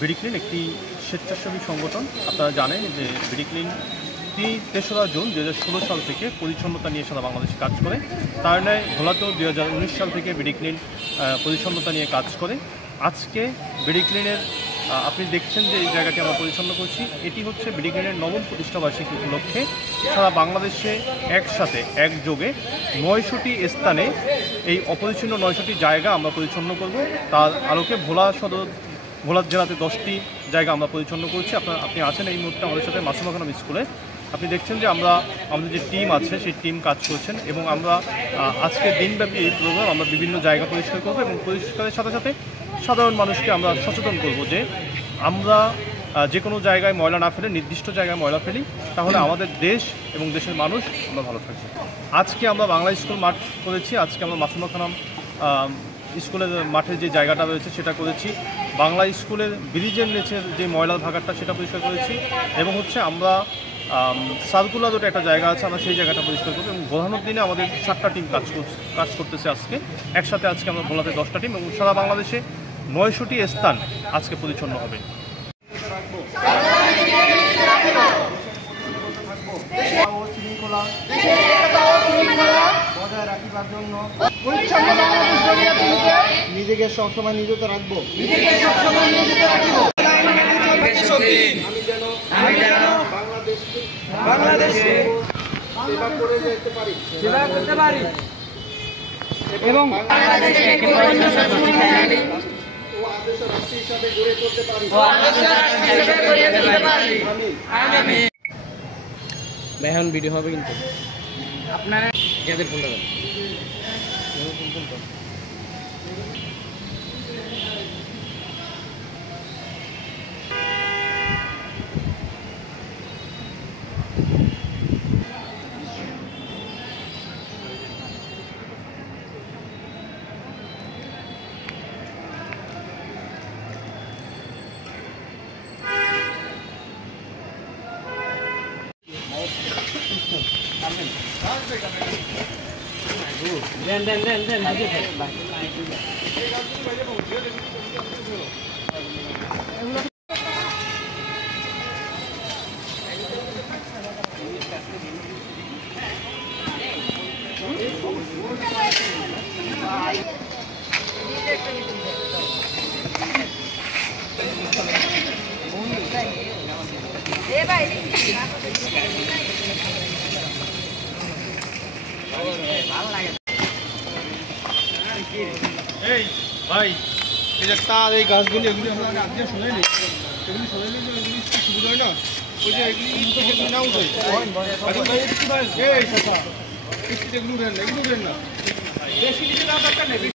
BD clean একটি স্বেচ্ছাসেবী সংগঠন। আপনারা জানেন যে বিডি ক্লিন 3রা জুন 2016 সাল থেকে পরিচ্ছন্নতা নিয়ে সারা বাংলাদেশে কাজ করে। তার ন্যায় ভোলাতেও 2019 সাল থেকে বিডি ক্লিন পরিচ্ছন্নতা নিয়ে কাজ করে। আজকে বিডি ক্লিনের আপনি দেখছেন যে এই জায়গাটি আমরা পরিচ্ছন্ন করছি, এটি হচ্ছে বিডি ক্লিনের 9ম প্রতিষ্ঠাবার্ষিকী উপলক্ষে সারা বাংলাদেশে একসাথে একযোগে 900টি স্থানে এই অপরিচ্ছন্ন 900টি জায়গা আমরা পরিচ্ছন্ন করব। তার আলোকে ভোলা জেলাতে 10টি জায়গা আমরা পরিচ্ছন্ন করছি। আপনি আছেন এই মুহূর্তে আমাদের সাথে মাসুমা খানম স্কুলে। আপনি দেখছেন যে আমাদের যে টিম আছে সেই টিম কাজ করছেন এবং আমরা আজকে দিনব্যাপী এই প্রোগ্রাম আমরা বিভিন্ন জায়গা পরিষ্কার করব এবং পরিষ্কারের সাথে সাথে সাধারণ মানুষকে আমরা সচেতন করব যে আমরা যে কোনো জায়গায় ময়লা না ফেলে নির্দিষ্ট জায়গায় ময়লা ফেলি, তাহলে আমাদের দেশ এবং দেশের মানুষ আমরা ভালো থাকবে। আজকে আমরা বাংলা স্কুল মাঠ করেছি, আজকে আমরা মাসুমা খানম স্কুলের মাঠে যে জায়গাটা রয়েছে সেটা করেছি, বাংলা স্কুলের ব্রিজের নিচের যে ময়লার ভাগারটা সেটা পরিষ্কার করেছি এবং হচ্ছে আমরা সার্কুলার রোডে একটা জায়গা আছে আমরা সেই জায়গাটা পরিষ্কার করবো এবং বোঝানোর দিনে আমাদের 7টা টিম কাজ করতেছে আজকে একসাথে। আজকে আমরা ভোলাতে 10টা টিম এবং সারা বাংলাদেশে 900টি স্থান আজকে পরিচ্ছন্ন হবে। বজায় রাখিবার জন্য নিজেকে সবসময় নিয়োজিত রাখবো। আমি যেন বাংলাদেশকে সেবা করে যেতে পারি এবং বাংলাদেশকে একটি পরিচ্ছন্ন ও আদর্শ রাষ্ট্র হিসাবে গড়ে তুলতে পারি। আমিন। এখন ভিডিও হবে কিন্তু আপনারা যাদের ফোনটা দেন দেন এই ভাই এই যে তার এই গাছগুলি এগুলি আমরা আজকে শুনে নিই, এগুলি শুনে নিই এগুলি সুবিধা হয় না, ওই যে এগুলি না উঠে এই এগুলো না বেশি কিছু দরকার নেই।